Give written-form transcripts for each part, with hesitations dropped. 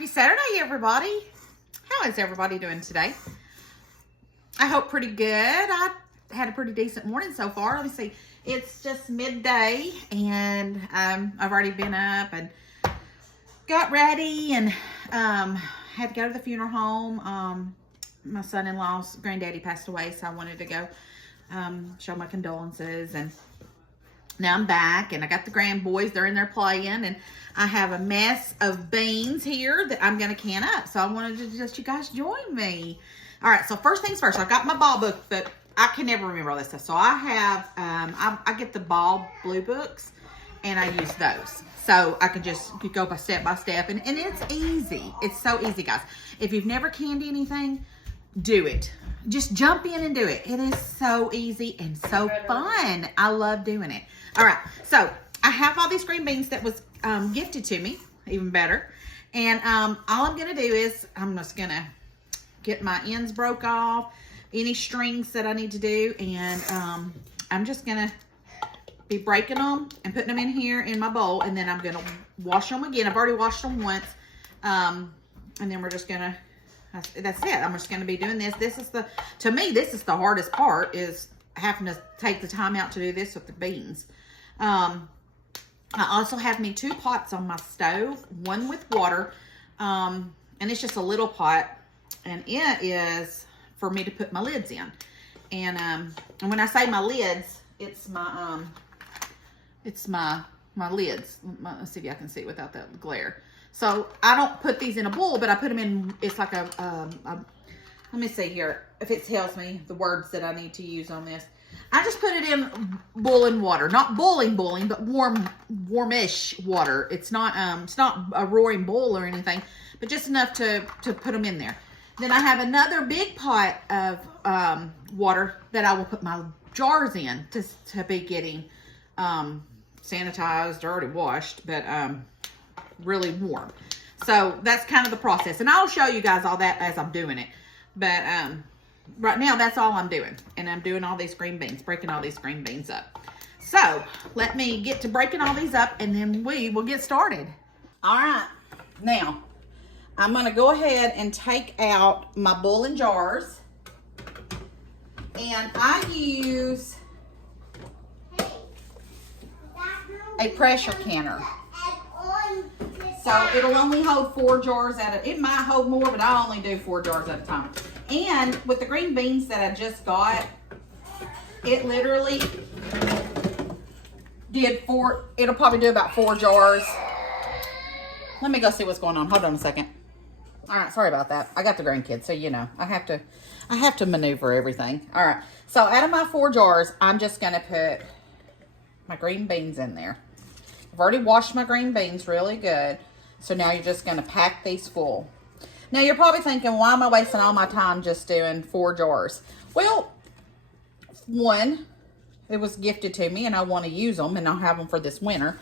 Happy Saturday, everybody. How is everybody doing today? I hope pretty good. I had a pretty decent morning so far. Let me see. It's just midday, and I've already been up and got ready and had to go to the funeral home. My son-in-law's granddaddy passed away, so I wanted to go show my condolences. And now I'm back, and I got the grand boys. They're in there playing, and I have a mess of beans here that I'm going to can up. So I wanted to just you guys join me. All right, so first things first, I've got my ball book, but I can never remember all this stuff. So I have, I get the ball blue books, and I use those. So I can just go by step, and it's easy. It's so easy, guys. If you've never canned anything, do it. Just jump in and do it. It is so easy and so fun. I love doing it. All right, so I have all these green beans that was gifted to me, even better. And all I'm gonna do is I'm just gonna get my ends broke off, any strings that I need to do, and I'm just gonna be breaking them and putting them in here in my bowl, and then I'm gonna wash them again. I've already washed them once, and then we're just gonna, that's it. I'm just gonna be doing this. This is to me, this is the hardest part, is having to take the time out to do this with the beans. I also have me 2 pots on my stove, one with water, and it's just a little pot, and it is for me to put my lids in. And when I say my lids, it's my lids. Let's see if y'all can see it without that glare. So I don't put these in a bowl, but I put them in, it's like a let me see here, if it tells me the words that I need to use on this. I just put it in boiling water, not boiling, but warmish water. It's not a roaring boil or anything, but just enough to put them in there. Then I have another big pot of water that I will put my jars in to be getting sanitized, already washed, but really warm. So that's kind of the process, and I'll show you guys all that as I'm doing it. But right now, that's all I'm doing. And I'm doing all these green beans, breaking all these green beans up. So let me get to breaking all these up, and then we will get started. All right. Now, I'm going to go ahead and take out my boiling jars. And I use a pressure canner. So it'll only hold 4 jars it might hold more, but I only do 4 jars at a time. And with the green beans that I just got, it literally did 4, it'll probably do about 4 jars. Let me go see what's going on. Hold on a second. All right, sorry about that. I got the grandkids, so you know, I have to maneuver everything. All right, so out of my 4 jars, I'm just gonna put my green beans in there. I've already washed my green beans really good. So now you're just gonna pack these full. Now you're probably thinking, why am I wasting all my time just doing 4 jars? Well, 1, it was gifted to me and I want to use them, and I'll have them for this winter.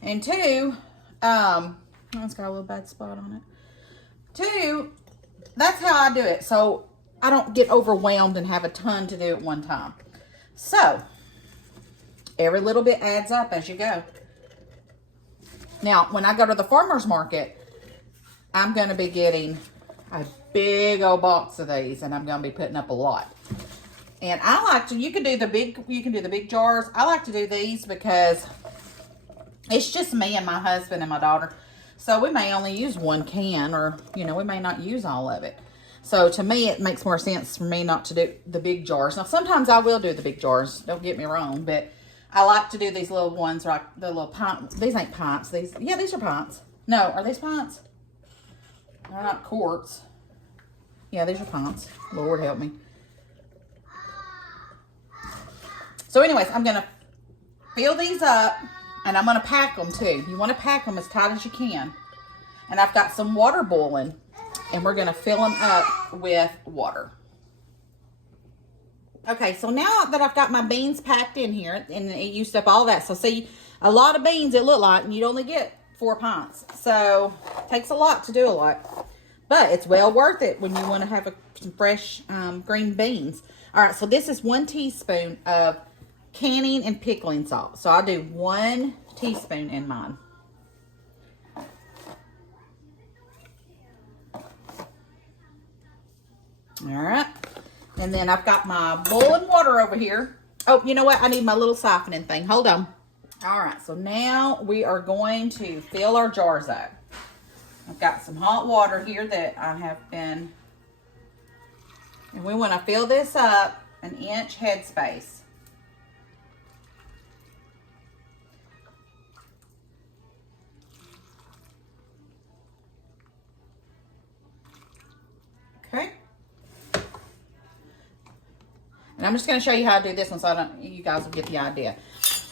And 2, oh, it's got a little bad spot on it. 2, that's how I do it. So I don't get overwhelmed and have a ton to do at one time. So every little bit adds up as you go. Now, when I go to the farmer's market, I'm going to be getting a big old box of these, and I'm going to be putting up a lot. And I like to, you can do the big jars. I like to do these because it's just me and my husband and my daughter. So we may only use 1 can, or, you know, we may not use all of it. So to me, it makes more sense for me not to do the big jars. Now, sometimes I will do the big jars. Don't get me wrong, but I like to do these little ones, like the little pints. These ain't pints. These are pints. No, are these pints? They're not quarts. Yeah, these are pints. Lord help me. So anyways, I'm going to fill these up, and I'm going to pack them too. You want to pack them as tight as you can. And I've got some water boiling, and we're going to fill them up with water. Okay, so now that I've got my beans packed in here, and it used up all that. So see, a lot of beans it looked like, and you'd only get 4 pints. So it takes a lot to do a lot. But it's well worth it when you want to have some fresh green beans. All right, so this is 1 teaspoon of canning and pickling salt. So I'll do 1 teaspoon in mine. All right. And then I've got my boiling water over here. Oh, you know what? I need my little siphoning thing. Hold on. All right. So now we are going to fill our jars up. I've got some hot water here that I have been, and we want to fill this up an inch headspace. Okay. And I'm just going to show you how to do this one so you guys will get the idea.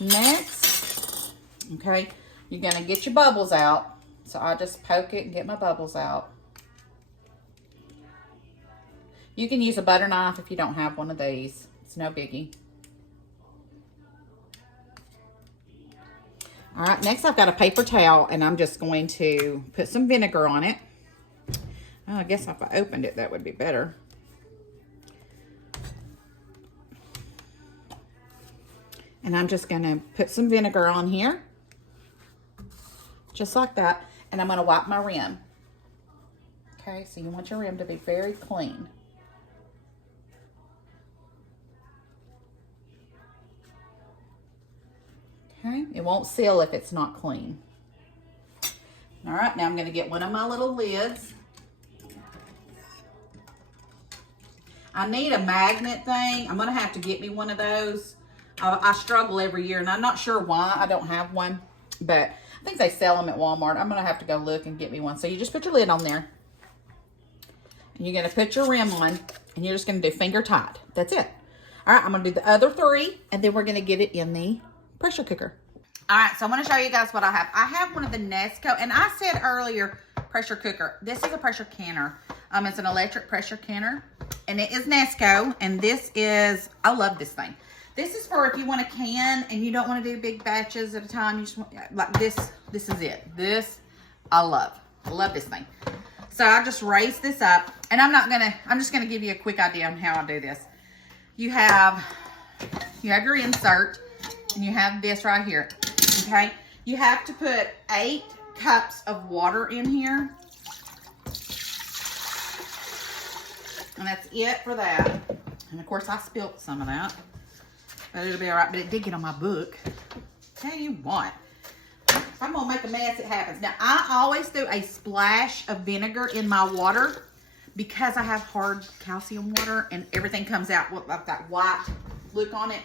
Next, okay, you're going to get your bubbles out. So I just poke it and get my bubbles out. You can use a butter knife if you don't have one of these. It's no biggie. All right, next I've got a paper towel, and I'm just going to put some vinegar on it. Oh, I guess if I opened it, that would be better. And I'm just going to put some vinegar on here. Just like that. And I'm going to wipe my rim. Okay, so you want your rim to be very clean. Okay, it won't seal if it's not clean. All right, now I'm going to get one of my little lids. I need a magnet thing. I'm going to have to get me one of those. I struggle every year, and I'm not sure why I don't have one, but I think they sell them at Walmart. I'm going to have to go look and get me one. So you just put your lid on there, and you're going to put your rim on, and you're just going to do finger tight. That's it. All right, I'm going to do the other 3, and then we're going to get it in the pressure cooker. All right, so I'm going to show you guys what I have. I have one of the Nesco, and I said earlier pressure cooker. This is a pressure canner. It's an electric pressure canner, and it is Nesco, and this is, I love this thing. This is for if you want to can and you don't want to do big batches at a time. You just want, like this is it. This, I love this thing. So I just raise this up, and I'm just going to give you a quick idea on how I do this. You have your insert, and you have this right here, okay? You have to put 8 cups of water in here. And that's it for that. And of course I spilt some of that. But it'll be all right. But it did get on my book. Tell you what. If I'm going to make a mess, it happens. Now, I always do a splash of vinegar in my water because I have hard calcium water and everything comes out with that white look on it.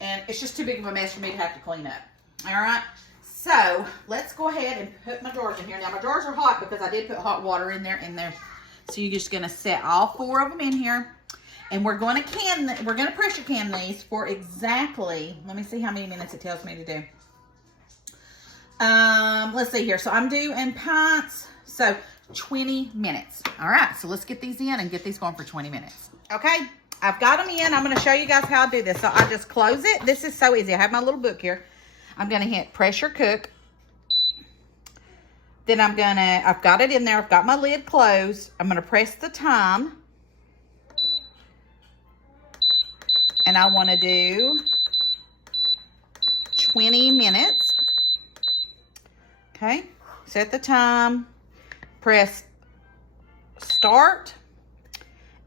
And it's just too big of a mess for me to have to clean up. All right. So, let's go ahead and put my jars in here. Now, my jars are hot because I did put hot water in there. So, you're just going to set all 4 of them in here. And we're going to pressure can these for exactly, let me see how many minutes it tells me to do. Let's see here. So I'm doing pints, so 20 minutes. All right, so let's get these in and get these going for 20 minutes. Okay, I've got them in. I'm going to show you guys how I do this. So I just close it. This is so easy. I have my little book here. I'm going to hit pressure cook. Then I've got it in there. I've got my lid closed. I'm going to press the time. And I want to do 20 minutes. Okay. Set the time. Press start.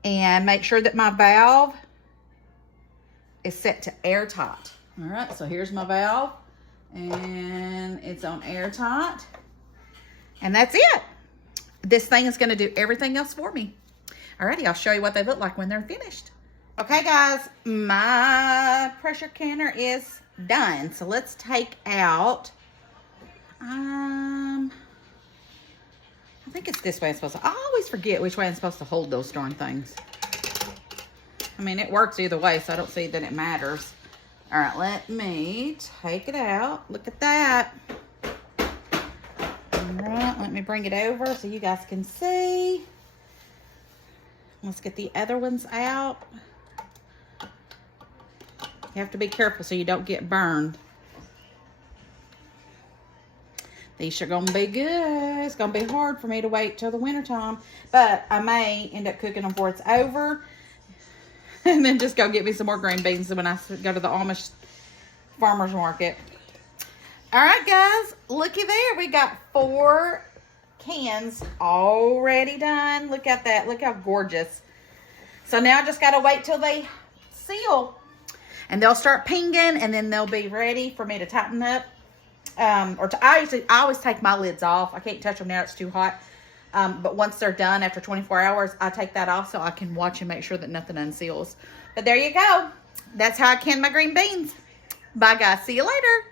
And make sure that my valve is set to airtight. All right. So here's my valve. And it's on airtight. And that's it. This thing is going to do everything else for me. Alrighty. I'll show you what they look like when they're finished. Okay, guys, my pressure canner is done. So let's take out, I think it's this way I'm supposed to, I always forget which way I'm supposed to hold those darn things. I mean, it works either way, so I don't see that it matters. All right, let me take it out. Look at that. All right, let me bring it over so you guys can see. Let's get the other ones out. You have to be careful so you don't get burned. These are going to be good. It's going to be hard for me to wait till the winter time. But I may end up cooking them before it's over. And then just go get me some more green beans when I go to the Amish farmer's market. All right, guys. Looky there. We got 4 cans already done. Look at that. Look how gorgeous. So now I just got to wait till they seal. And they'll start pinging, and then they'll be ready for me to tighten up. I always take my lids off. I can't touch them now. It's too hot. But once they're done, after 24 hours, I take that off so I can watch and make sure that nothing unseals. But there you go. That's how I can my green beans. Bye, guys. See you later.